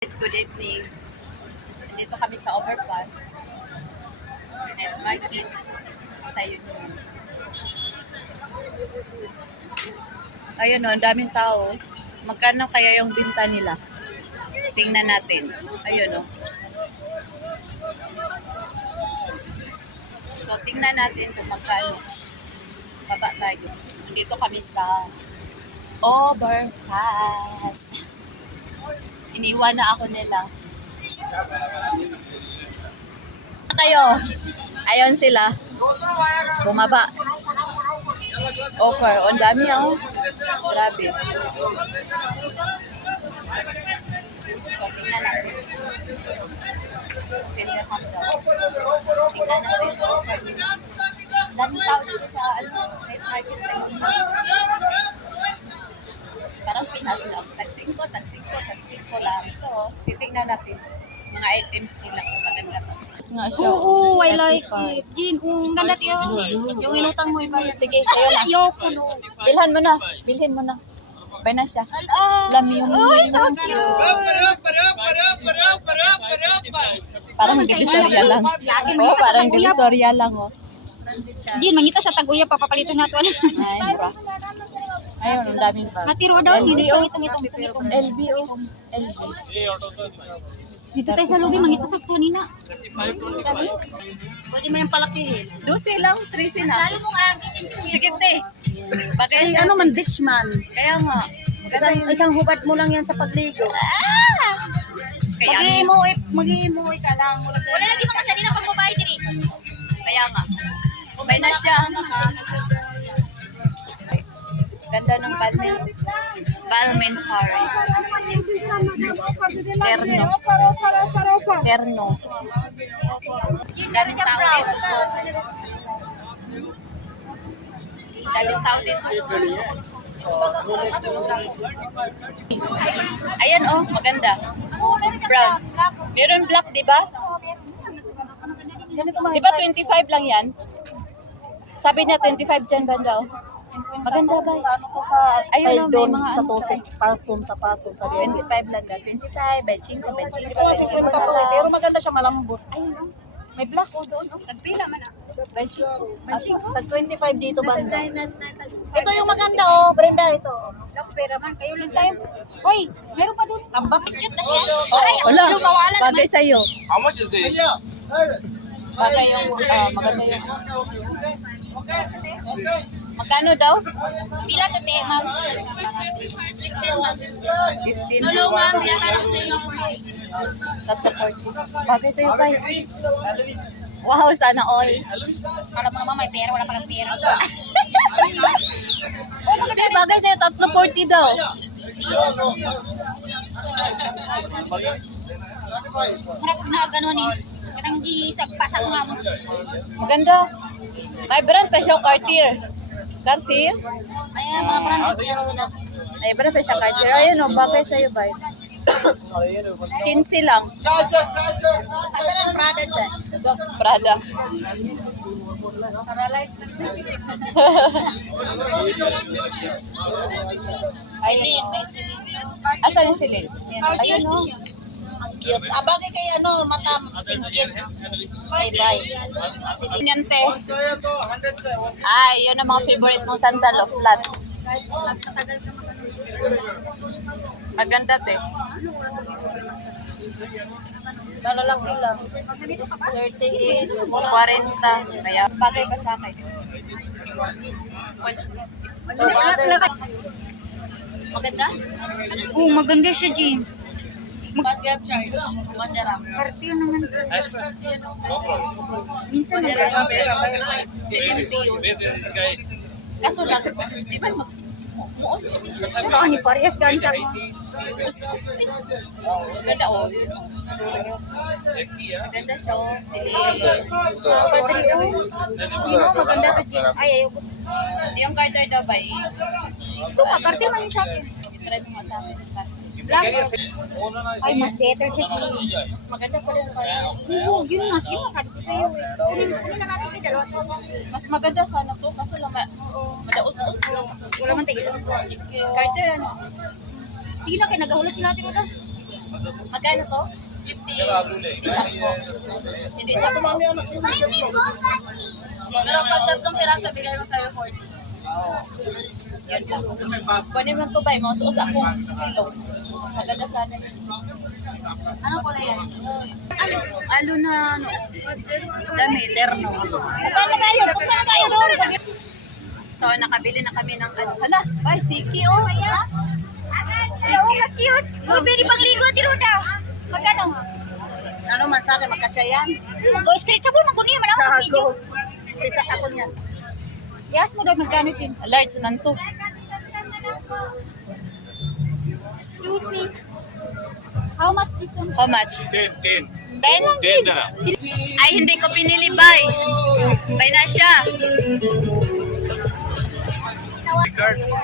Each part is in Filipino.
Guys, good evening. Dito kami sa overpass. Net market sa Union. Ayun o, ang daming tao. Magkano kaya yung binta nila? Tingnan natin. Ayun o. So, tingnan natin kung magkano. Baba tayo. Dito kami sa overpass. Iniwan na ako nila. Kayo. Ayun sila. Bumaba. Offer. Ang dami oh. Grabe. So, tingnan natin. Tingnan natin. Offer. Daming tao dito sa night market sa Lima. Parang Pinas lang. Tagsingko lang. So, titignan natin mga items nila kung maganda pa. Nga siya. Oo, I like it. Jean, ang ganda tiyo. Yung inutang mo ibayad. Sige, sa'yo na. Ayoko no. Bilhan mo na. Bay na siya. Ah, Lami yung Uy, so cute. Parang divisoria lang. Oo, parang divisoria lang oh. Jean, mangita sa taguya, papapalitan nato. Ay, mura. Ayun, ang daming bag. Matiro daw, hindi LBO. itong. LBO. LB. Dito tayo sa lobby, mangita sa kanina. Pwede mo yung palakihin. 12 lang, 13 na. Sige, te. Bagay Ay, na. ano man, ditch man. Kaya nga. Isang hubad mo lang yan sa pagligo. Kaya Mag-iimuwi ka lang. Wala lagi mga sali na pagbabae diri. Kaya nga. Bay na siya. Ganda ng Balmain. Balmain Paris. Terno. Daming tao dito. Daming tao dito. Ayan oh, maganda. Brown. Meron black, di ba? Di ba 25 lang yan? Sabi niya 25 dyan banda oh. Maganda ba? Ayun oh, may doon mga sa ano. tose, sa paso, sa 25 lang na. 25, 25, 25, Ito, 50 pa rin. Pero maganda siya, malambot. Ayun oh. May black oh doon oh. Nagpila man ah. 25. Tag-25 dito banda. Ito yung maganda, oh. Brenda, ito. Pera man, kayo lang tayo. Hoy, meron pa doon. Tambak. Cute na siya. Oh, wala. Mawala Bagay sa'yo. How much is this? Bagay yung, maganda yung. Magkano daw? Pila to te, ma'am. 15. Hello, ma'am. Pinatalo sa inyo. Tatlo 40. Bagay sa'yo ba? Wow, sana all. Kala mo naman may pera, wala palang pera. Oh, maganda. Bagay sa'yo, tatlo 40 daw. Na gano'n eh. Kanang gisagpasak nga mo. Maganda. May brand pa siya, Cartier. Cartier? Ayan, mga branded na sila. May brand pa siya, Cartier. Ayun o, bagay sa'yo ba? 15 lang. Asa lang Prada dyan? Prada. Celine, may Celine. Asan yung silid? Ayun o. Ang cute. Bagay kay ano, mata singkit. Bye-bye. Pinyante. Ay, yun ang mga favorite mong sandal o flat. Maganda te. Malalaki lang. 38. 40. Kaya bagay ba sa akin? Maganda? Oo, maganda siya, Jean. Cartier naman to. Minsan maganda. Kaso lang, di ba muus-us? Baka ni Parias gano'n sa Us-us. Maganda o. Maganda siya o. Gino, maganda to, Jean. Ay, ayoko. Yung Carter daw ba eh? Ito ka, Cartier man yung sa akin. Try mo nga sa akin. Lang. Ay, mas better siya, Jean. Mas maganda pa rin yung Carter. Oo, yun nga sabi ko sa'yo eh. Kunin na natin yung dalawa. Mas maganda sana to. Kaso lang, madaus-us lang sa Wala man tayo. Carter ano? Sige na, kaya nagahulot sila natin ulit. Magkano to? 50. Isang po. Hindi isang po. Pero pag tatlong piraso, bigay ko sa'yo 40. Yun lang. Kunin mo ito ba? Masuos ako kilo. Mas maganda sana yun. Ano ko na yan? Alo na, ano, dami, terno. Saan na tayo? Punta na tayo doon. So, nakabili na kami ng ano. Hala, ay, siki, oh. Oo, ka-cute. Uy, pwede pagligo, tiruda. Magkano? Ano man sa akin, magkasya yan. O, stretchable, magkano yan. Malaki ang video. Pisa ako niyan. Yes, mo daw magkano din. Large nanto. Excuse me. How much this one? How much? 10. 10? 10 na lang. Ay, hindi ko pinili, bay. Bay na siya.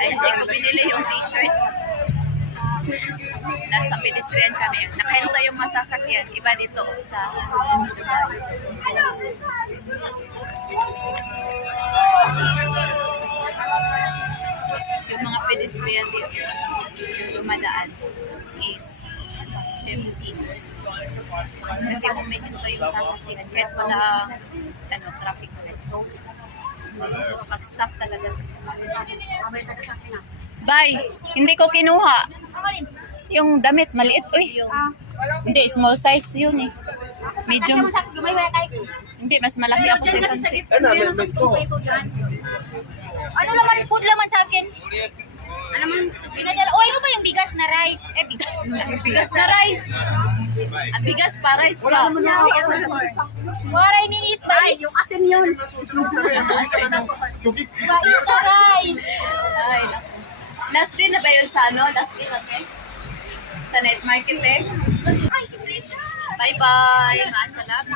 Ay, hindi ko pinili yung t-shirt. Nasa pedestrian kami. Nakahinto yung masasakyan. Iba dito sa yung mga pedestrian dito, yung dumadaan is safety. Kasi kung may hinto yung sasakyan, kahit wala traffic light, pag-stop talaga sila. Bay, hindi ko kinuha. Yung damit, maliit. Uy, hindi, small size yun eh. Medium. Hindi, mas malaki ako sa Ano naman food laman sa akin? Ano man? Pinadala. O, ano ba yung bigas na rice? Bigas. bigas na rice. Ang bigas pa, rice pa. Waray minis ba? Yung asin yun. Bais na rice. Ay, naku. Last day na ba yun sa ano? Last day na ba? Sa night market eh. Bye-bye. Masalamat.